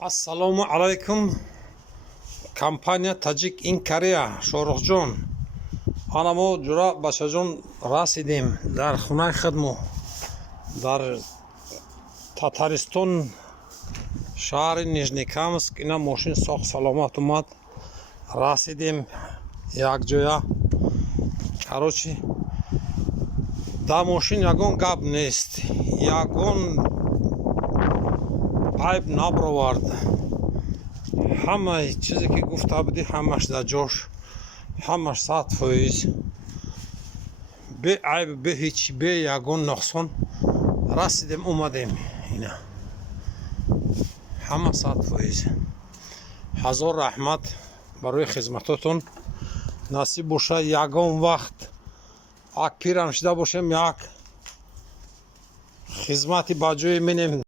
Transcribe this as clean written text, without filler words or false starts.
Ассалому алайкум. Компания Таджик ин Корея. Шорухҷон, ана мо ҷура бачаҷон расидем дар хунаи худмо дар Татаристон, шаҳри Нижнекамск. Ина мошин соғ саломат омад. Расидем якҷоя. Карочи дар мошин ягон гап нест, ягон айб набаровард. ҳамаи чизе ки гуфта будӣ ҳамаш дар ҷош, ҳамаш 100%, бе айб, бе ҳеҷ, бе ягон нуқсон расидем, омадем. Ина ҳама 100%. ҳазор раҳмат барои хизматотон. насиб боша ягон вақт ак пирам шуда бошем, як хизмати ба ҷое менем.